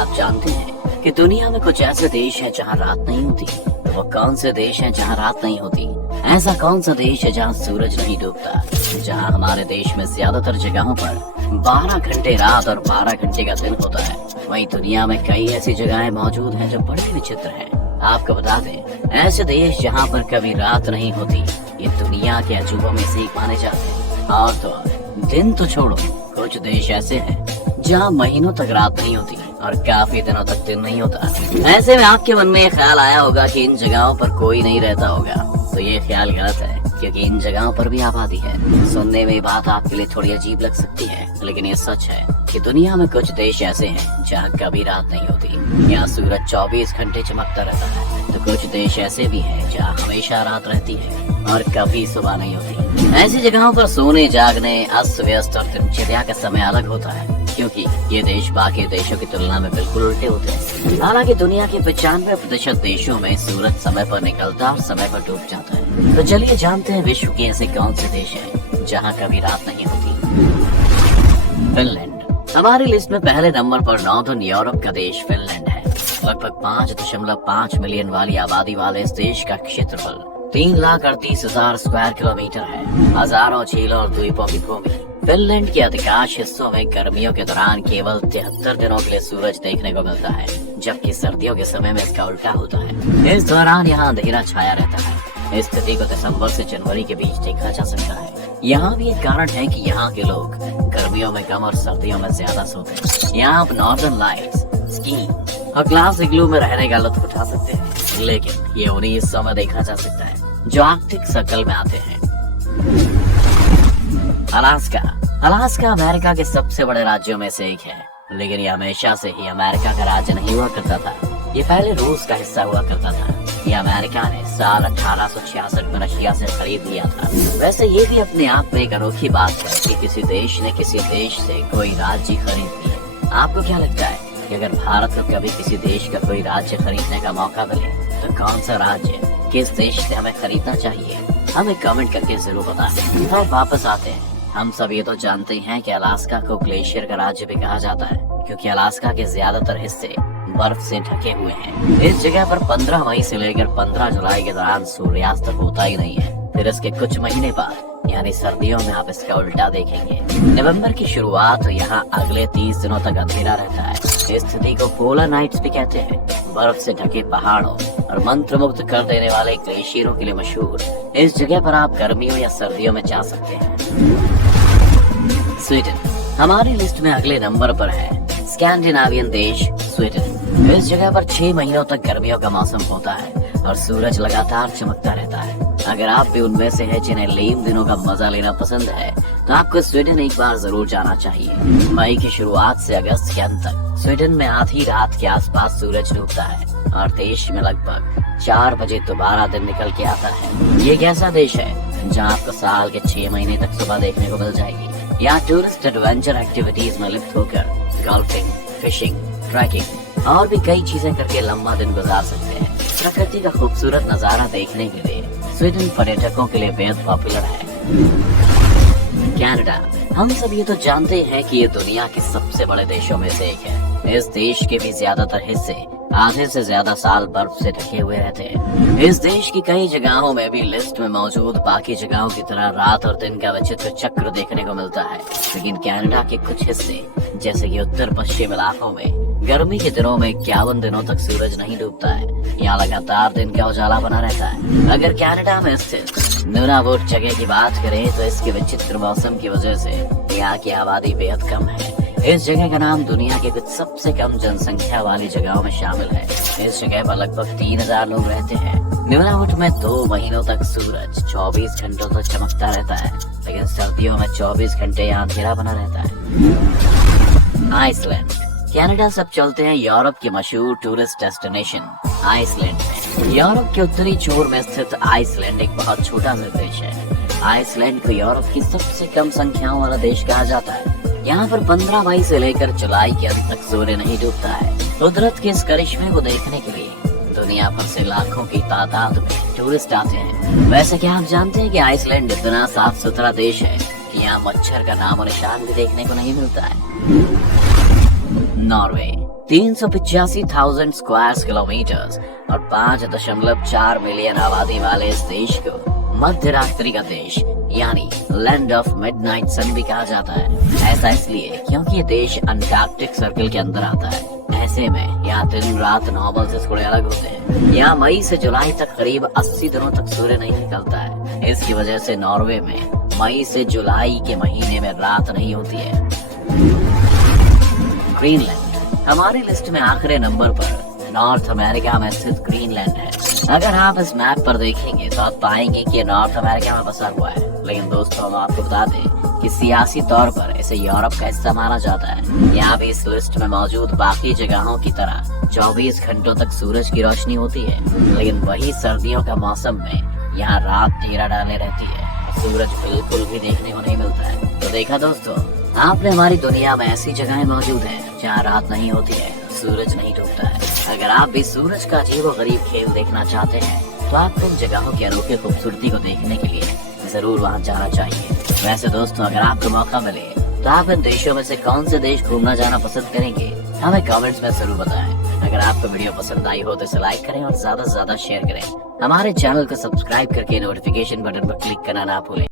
आप जानते हैं कि दुनिया में कुछ ऐसे देश हैं जहां रात नहीं होती? तो वो कौन से देश हैं जहां रात नहीं होती? ऐसा कौन सा देश है जहां सूरज नहीं डूबता? जहां हमारे देश में ज्यादातर जगहों पर 12 घंटे रात और 12 घंटे का दिन होता है, वहीं दुनिया में कई ऐसी जगहें मौजूद हैं जो बड़ी विचित्र हैं। आपको बता दें, ऐसे देश जहां पर कभी रात नहीं होती, ये दुनिया के अजूबों में से एक माने जाते हैं। और तो दिन तो छोड़ो, कुछ देश ऐसे हैं जहां महीनों तक रात नहीं होती और काफी दिनों तक दिन नहीं होता। ऐसे में आपके मन में ये ख्याल आया होगा कि इन जगहों पर कोई नहीं रहता होगा, तो ये ख्याल गलत है, क्योंकि इन जगहों पर भी आबादी है। सुनने में बात आपके लिए थोड़ी अजीब लग सकती है, लेकिन ये सच है कि दुनिया में कुछ देश ऐसे हैं जहाँ कभी रात नहीं होती। यहाँ सूरज 24 घंटे चमकता रहता है, तो कुछ देश ऐसे भी हैं जहाँ हमेशा रात रहती है और कभी सुबह नहीं होती। ऐसी जगहों पर सोने, जागने, अस्त व्यस्त और दिनचर्या का समय अलग होता है, क्योंकि ये देश बाकी देशों की तुलना में बिल्कुल उल्टे होते हैं। हालांकि दुनिया के 95% देशों में सूरज समय पर निकलता और समय पर डूब जाता है। तो चलिए जानते हैं विश्व के ऐसे कौन से देश हैं जहां कभी रात नहीं होती। फिनलैंड हमारी लिस्ट में पहले नंबर पर नॉर्दर्न यूरोप का देश फिनलैंड है। लगभग 5.5 मिलियन वाली आबादी वाले इस देश का क्षेत्रफल 3,38,000 स्क्वायर किलोमीटर है। हजारों झीलों और द्वीपों की भूमि। फिनलैंड के अधिकांश हिस्सों में गर्मियों के दौरान केवल 73 दिनों के लिए सूरज देखने को मिलता है, जबकि सर्दियों के समय में इसका उल्टा होता है। इस दौरान यहाँ अंधेरा छाया रहता है। इस स्थिति को दिसंबर से जनवरी के बीच देखा जा सकता है। यहाँ भी एक कारण है कि यहाँ के लोग गर्मियों में कम और सर्दियों में ज्यादा सोते हैं। यहाँ आप नॉर्दर्न लाइट्स, स्कीइंग और ग्लास इग्लू में रहने का लुत्फ उठा सकते हैं, लेकिन ये उन्हीं हिस्सों में देखा जा सकता है जो आर्कटिक सर्कल में आते हैं। अलास्का अमेरिका के सबसे बड़े राज्यों में से एक है, लेकिन ये हमेशा से ही अमेरिका का राज्य नहीं हुआ करता था। ये पहले रूस का हिस्सा हुआ करता था। ये अमेरिका ने साल 1866 में रशिया से खरीद लिया था। वैसे ये भी अपने आप में एक अनोखी बात है कि किसी देश ने किसी देश से कोई राज्य खरीद लिया। आपको क्या लगता है कि अगर भारत को कभी किसी देश का कोई राज्य खरीदने का मौका मिले, तो कौन सा राज्य किस देश से हमें खरीदना चाहिए? हमें कमेंट करके जरूर बताएं। और वापस आते हैं, हम सब ये तो जानते हैं कि अलास्का को ग्लेशियर का राज्य भी कहा जाता है, क्योंकि अलास्का के ज्यादातर हिस्से बर्फ से ढके हुए हैं। इस जगह पर 15 मई से लेकर 15 जुलाई के दौरान सूर्यास्त होता ही नहीं है। फिर इसके कुछ महीने बाद यानी सर्दियों में आप इसका उल्टा देखेंगे। नवंबर की शुरुआत यहाँ अगले 30 दिनों तक अंधेरा रहता है। इस स्थिति को पोलर नाइट्स भी कहते हैं। बर्फ से ढके पहाड़ों और मंत्र मुक्त कर देने वाले ग्लेशियरों के लिए मशहूर इस जगह पर आप गर्मियों या सर्दियों में जा सकते हैं। स्वीडन हमारी लिस्ट में अगले नंबर पर है। स्कैंडिनेवियन देश स्वीडन। इस जगह पर 6 महीनों तक गर्मियों का मौसम होता है और सूरज लगातार चमकता रहता है। अगर आप भी उनमें से हैं जिन्हें लेम दिनों का मजा लेना पसंद है, तो आपको स्वीडन एक बार जरूर जाना चाहिए। मई की शुरुआत से अगस्त के अंत तक स्वीडन में आधी रात के आसपास सूरज डूबता है और देश में लगभग 4 बजे दोबारा दिन निकल के आता है। ये एक ऐसा देश है जहाँ आपको साल के 6 महीने तक सुबह देखने को मिल जाएगी। यहाँ टूरिस्ट एडवेंचर एक्टिविटीज में लिप्त होकर गोल्फिंग, फिशिंग, ट्रैकिंग और भी कई चीजें करके लंबा दिन गुजार सकते हैं। प्रकृति का खूबसूरत नजारा देखने के लिए स्वीडन पर्यटकों के लिए बेहद पॉपुलर है। कनाडा हम सब ये तो जानते हैं कि ये दुनिया के सबसे बड़े देशों में से एक है। इस देश के भी ज्यादातर हिस्से आधे से ज्यादा साल बर्फ से ढके हुए रहते हैं। इस देश की कई जगहों में भी लिस्ट में मौजूद बाकी जगहों की तरह रात और दिन का विचित्र चक्र देखने को मिलता है। लेकिन कनाडा के कुछ हिस्से जैसे कि उत्तर पश्चिम इलाकों में गर्मी के दिनों में 51 दिनों तक सूरज नहीं डूबता है। यहाँ लगातार दिन का उजाला बना रहता है। अगर कनाडा में स्थित नूनावुट जगह की बात करें, तो इसके विचित्र मौसम की वजह से यहाँ की आबादी बेहद कम है। इस जगह का नाम दुनिया के कुछ सबसे कम जनसंख्या वाली जगहों में शामिल है। इस जगह पर लगभग 3000 लोग रहते हैं। नूनावुट में 2 महीनों तक सूरज 24 घंटों तक चमकता रहता है, लेकिन सर्दियों में 24 घंटे यहाँ अंधेरा बना रहता है। आइसलैंड कनाडा सब चलते हैं यूरोप के मशहूर टूरिस्ट डेस्टिनेशन आइसलैंड में। यूरोप के उत्तरी छोर में स्थित आइसलैंड एक बहुत छोटा सा देश है। आइसलैंड को यूरोप की सबसे कम संख्याओं वाला देश कहा जाता है। यहाँ पर 15 मई से लेकर जुलाई के अंत तक सूर्य नहीं डूबता है। कुदरत के इस करिश्मे को देखने के लिए दुनिया भर से लाखों की तादाद में टूरिस्ट आते हैं। वैसे क्या आप जानते हैं कि आइसलैंड इतना साफ सुथरा देश है कि यहाँ मच्छर का नामो निशान भी देखने को नहीं मिलता है। नॉर्वे 385,000 स्क्वायर किलोमीटर और 5.4 मिलियन आबादी वाले इस देश को मध्य रात्रि का देश यानी लैंड ऑफ मिडनाइट सन भी कहा जाता है। ऐसा इसलिए क्योंकि ये देश अंटार्कटिक सर्कल के अंदर आता है। ऐसे में यहाँ दिन रात नॉर्मल से थोड़े अलग होते हैं। यहाँ मई से जुलाई तक करीब 80 दिनों तक सूर्य नहीं निकलता है। इसकी वजह से नॉर्वे में मई से जुलाई के महीने में रात नहीं होती है। ग्रीनलैंड हमारी लिस्ट में आखिरी नंबर पर नॉर्थ अमेरिका में स्थित ग्रीनलैंड है। अगर आप इस मैप पर देखेंगे तो आप पाएंगे कि नॉर्थ अमेरिका में बसा हुआ है। लेकिन दोस्तों हम आपको बता दें कि सियासी तौर पर इसे यूरोप का हिस्सा माना जाता है। यहाँ भी इस लिस्ट में मौजूद बाकी जगहों की तरह 24 घंटों तक सूरज की रोशनी होती है। लेकिन वही सर्दियों का मौसम में यहाँ रात घेरा डाले रहती है। सूरज बिल्कुल भी देखने को नहीं मिलता है। तो देखा दोस्तों, आपने हमारी दुनिया में ऐसी जगहें मौजूद हैं जहाँ रात नहीं होती है, सूरज नहीं डूबता है। अगर आप भी सूरज का अजीबोगरीब खेल देखना चाहते हैं तो आपको उन जगहों की अनोखी खूबसूरती को देखने के लिए जरूर वहाँ जाना चाहिए। वैसे दोस्तों, अगर आपको मौका मिले तो आप इन देशों में से कौन से देश घूमना जाना पसंद करेंगे, हमें कमेंट्स में जरूर बताएं। अगर आपको वीडियो पसंद आई हो तो इसे लाइक करें और ज्यादा से ज्यादा शेयर करें। हमारे चैनल को सब्सक्राइब करके नोटिफिकेशन बटन पर क्लिक करना ना भूलें।